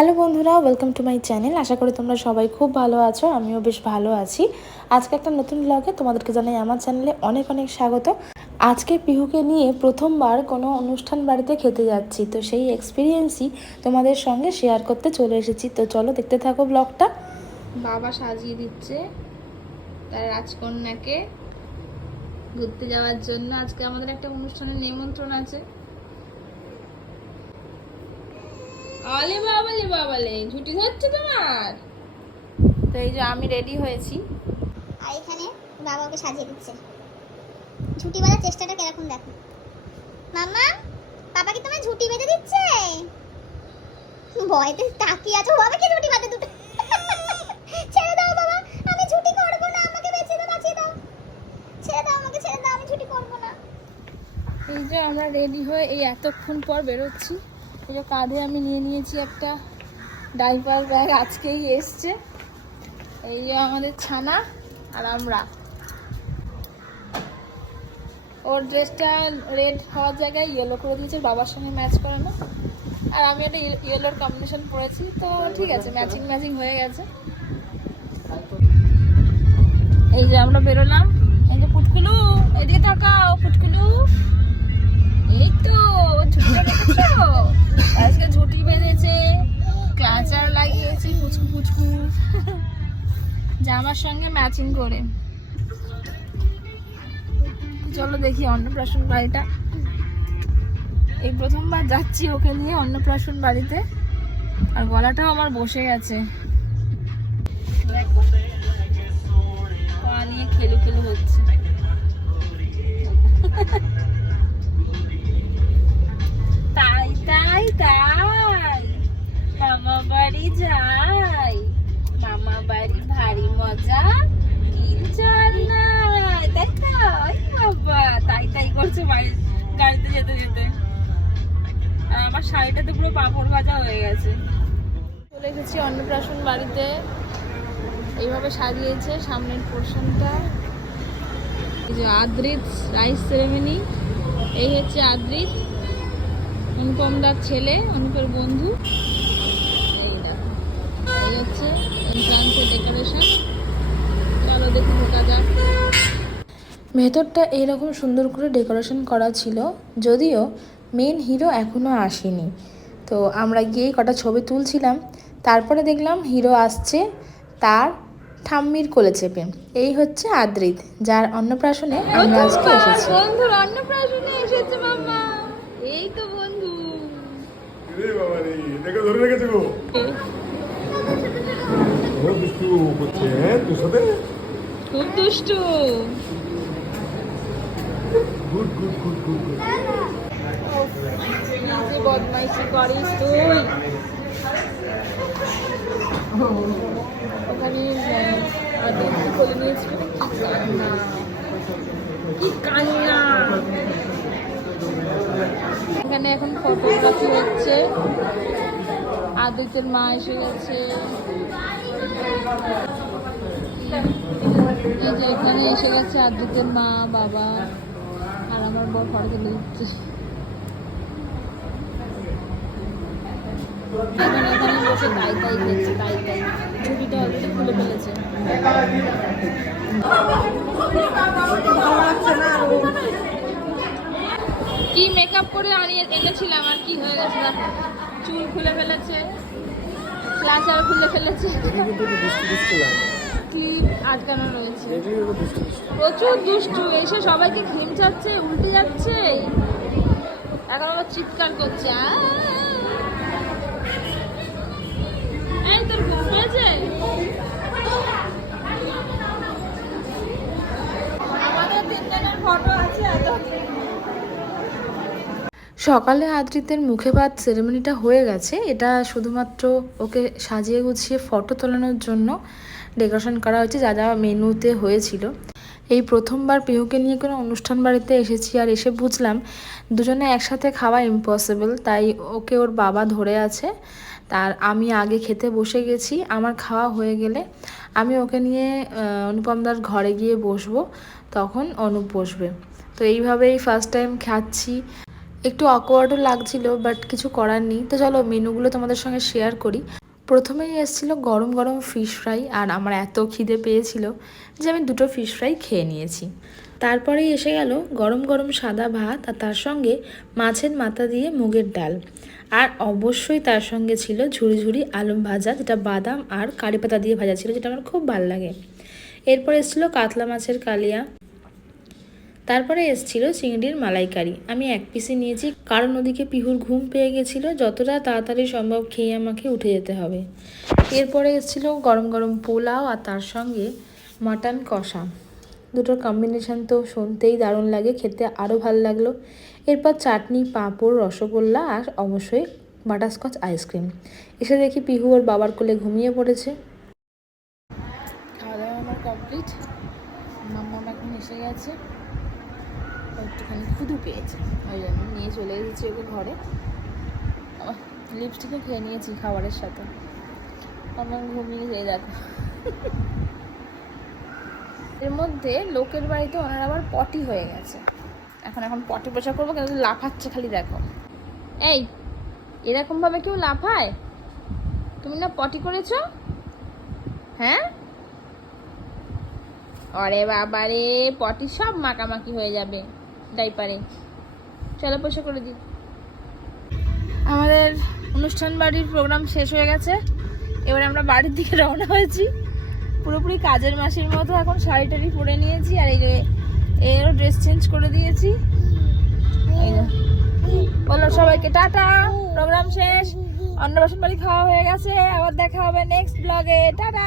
Hello বন্ধুরা welcome to my channel আশা করি তোমরা সবাই খুব ভালো আছো, আমিও বেশ ভালো আছি। আজকে একটা নতুন ব্লগে তোমাদেরকে জানাই, আমার চ্যানেলে অনেক অনেক স্বাগত। আজকে পিহুকে নিয়ে প্রথমবার কোনো অনুষ্ঠান বাড়িতে খেতে যাচ্ছি, তো সেই এক্সপিরিয়েন্সই তোমাদের সঙ্গে শেয়ার করতে চলে এসেছি। তো চলো দেখতে থাকো ব্লগটা বাবা সাজিয়ে দিচ্ছে তার রাজকন্যাকে ঘুরতে যাওয়ার জন্য। আজকে আমাদের একটা অনুষ্ঠানের নিমন্ত্রণ আছে। আলে বাবালে বাবালে ছুটি হচ্ছে তোমার? তো এই যে আমি রেডি হয়েছি। আর এখানে বাবা ওকে সাজিয়ে দিচ্ছে। ঝুটি বাঁধার চেষ্টাটা কীরকম দেখো। মামা বাবা কি তোমায় ঝুটি বেঁধে দিচ্ছে? ভয়তে তাকিয়ে আছো বাবা কি ঝুটি বাঁধে দুটো? ছেড়ে দাও বাবা আমি ঝুটি করব না আমাকে বেঁচে দাও বাঁচিয়ে দাও। ছেড়ে দাও আমাকে ছেড়ে দাও আমি ঝুটি করব না। এই যে আমরা রেডি হয়ে এই এতক্ষণ পর বেরোচ্ছি। এই যে কাঁধে আমি নিয়ে নিয়েছি একটা ডাইপার ব্যাগ, আজকেই এসছে। এই যে আমাদের ছানা আর আমরা। ওর ড্রেসটা রেড হওয়ার জায়গায় ইয়েলো করে দিয়েছে, বাবার সঙ্গে ম্যাচ করানো আর আমি একটা ইয়েলোর কম্বিনেশন পরেছি, তো ঠিক আছে ম্যাচিং ম্যাচিং হয়ে গেছে। এই যে আমরা বেরোলাম। এই যে পুটকুলু, এদিকে তাকাও, পুটকুলু। এই তো ঝুটিটা দেখেছ? আজকে ঝুটি বেঁধেছে ক্লাচার লাগিয়েছি, পুচকু পুচকু। জামার সঙ্গে ম্যাচিং করে। চলো দেখি অন্নপ্রাশন বাড়িটা। এই প্রথমবার যাচ্ছি ওকে নিয়ে অন্নপ্রাশন বাড়িতে। আর গলাটাও আমার বসে গেছে। খেলু খেলু হচ্ছে। আমার শাড়িটাতে পুরো পাঁপড় ভাজা হয়ে গেছে। চলে এসেছি অন্নপ্রাশন বাড়িতে। এইভাবে সাজিয়েছে সামনের পোর্শনটা। এই যে আদ্রিত রাইস সেরেমনি এই হচ্ছে আদ্রিত অনুপম দার ছেলে অনুপের বন্ধু। এই এই হচ্ছে এন্ট্রান্সের ডেকোরেশন চলো দেখি ঢোকা যাক। ভেতরটা এইরকম সুন্দর করে ডেকোরেশন করা ছিল যদিও মেন হিরো এখনও আসেনি। তো আমরা গিয়েই কটা ছবি তুলছিলাম তারপরে দেখলাম হিরো আসছে তার ঠাম্মির কোলে চেপে। এই হচ্ছে আদ্রিত যার অন্নপ্রাশনে আমরা আজকে এসেছি। বন্ধুর অন্নপ্রাশনে এসেছে মামা এই তো বন্ধু। রে বাবা রে দেখে ধরে রেখেছে গো? ও দুষ্টু করছে হ্যাঁ? তোর সাথে? খুব দুষ্টু। Good good good good. বদমাইশি করিস তুই। ওখানে কোলে নিয়েছিল এখানে এখন ফটোগ্রাফি হচ্ছে। আদিত্যের মা এসে গেছে। এই যে এখানে এসে গেছে আদিত্যের মা, বাবা, আর আমার বর ফটো তুলে দিচ্ছে তাই তাই দেখছে তাই তাই খুলে ফেলেছে কি মেকআপ করে আনিয়ে এনেছিলাম আর কি হয়ে গেছে? চুল খুলে ফেলেছে ক্লাচার খুলে ফেলেছে। ক্লিপ আটকানো রয়েছে। প্রচুর দুষ্টু, এসে সবাইকে ঘিমচাচ্ছে উল্টে যাচ্ছে। এখন আবার চিৎকার করছে আ! এই তোর ঘুম পেয়েছে আমাদের তিনজনের ফটো আছে এত সকালে আদ্রিতের মুখে ভাত সেরেমনিটা হয়ে গেছে। এটা শুধুমাত্র ওকে সাজিয়ে গুছিয়ে ফটো তোলানোর জন্য ডেকোরেশন করা হয়েছে, যা যা মেনুতে হয়েছিল। এই প্রথমবার পিহুকে নিয়ে কোনো অনুষ্ঠান বাড়িতে এসেছি আর এসে বুঝলাম দুজনে একসাথে খাওয়া ইম্পসিবল তাই ওকে ওর বাবা ধরে আছে। তার আমি আগে খেতে বসে গেছি, আমার খাওয়া হয়ে গেলে আমি ওকে নিয়ে অনুপমদার ঘরে গিয়ে বসবো, তখন অনুপ বসবে। তো এইভাবেই ফার্স্ট টাইম খাচ্ছি। একটু অকওয়ার্ডও লাগছিল বাট কিছু করার নেই। তো চলো, মেনুগুলো তোমাদের সঙ্গে শেয়ার করি। প্রথমেই এসেছিল গরম গরম ফিশ ফ্রাই আর আমার এত খিদে পেয়েছিল যে আমি দুটো ফিশ ফ্রাই খেয়ে নিয়েছি। তারপরেই এসে গেল গরম গরম সাদা ভাত, আর তার সঙ্গে মাছের মাথা দিয়ে মুগের ডাল। আর অবশ্যই তার সঙ্গে ছিল ঝুড়ি ঝুড়ি আলু ভাজা, যেটা বাদাম আর কারি পাতা দিয়ে ভাজা ছিল, যেটা আমার খুব ভালো লাগে। এরপর এসেছিল কাতলা মাছের কালিয়া। তারপরে এসছিল চিংড়ির মালাইকারি। আমি এক পিসি নিয়েছি, কারণ ওদিকে পিহুর ঘুম পেয়ে গেছিল, যতটা তাড়াতাড়ি সম্ভব খেয়ে আমাকে উঠে যেতে হবে। এরপরে এসছিল গরম গরম পোলাও আর তার সঙ্গে মাটন কষা। দুটোর কম্বিনেশান তো শুনতেই দারুণ লাগে, খেতে আরও ভালো লাগল। এরপর চাটনি, পাঁপড়, রসগোল্লা আর অবশ্যই বাটারস্কচ আইসক্রিম। এসে দেখি পিহু ওর বাবার কোলে ঘুমিয়ে পড়েছে। খাওয়া দাওয়া আমার কমপ্লিট মাম্মা এখন এসে গেছে। একটুখানি ক্ষুদু পেয়েছে। ওই জন্য নিয়ে চলে এসেছি ওকে ঘরে। লিপস্টিকও খেয়ে নিয়েছি খাবারের সাথে। আমার ঘুমিয়ে যাই দেখো। এর মধ্যে লোকের বাড়িতে ওনার আবার পটি হয়ে গেছে। এখন এখন পটি পোশাক করব, কিন্তু লাফাচ্ছে খালি দেখো। এই এরকম ভাবে কেউ লাফায়? তুমি না পটি করেছ? হ্যাঁ? অরে বাবা রে পটি সব মাকামাকি হয়ে যাবে। ডাইপারে। চলো পয়সা করে দিই। আমাদের অনুষ্ঠান বাড়ির প্রোগ্রাম শেষ হয়ে গেছে। এবার আমরা বাড়ির দিকে রওনা হয়েছি। পুরোপুরি কাজের মাসির মতো এখন শাড়ি টাড়ি পরে নিয়েছি, আর এই যে এরও ড্রেস চেঞ্জ করে দিয়েছি। বলো সবাইকে, টাটা প্রোগ্রাম শেষ। অন্নপ্রাশন বাড়ি খাওয়া হয়ে গেছে। আবার দেখা হবে নেক্সট ব্লগে টাটা!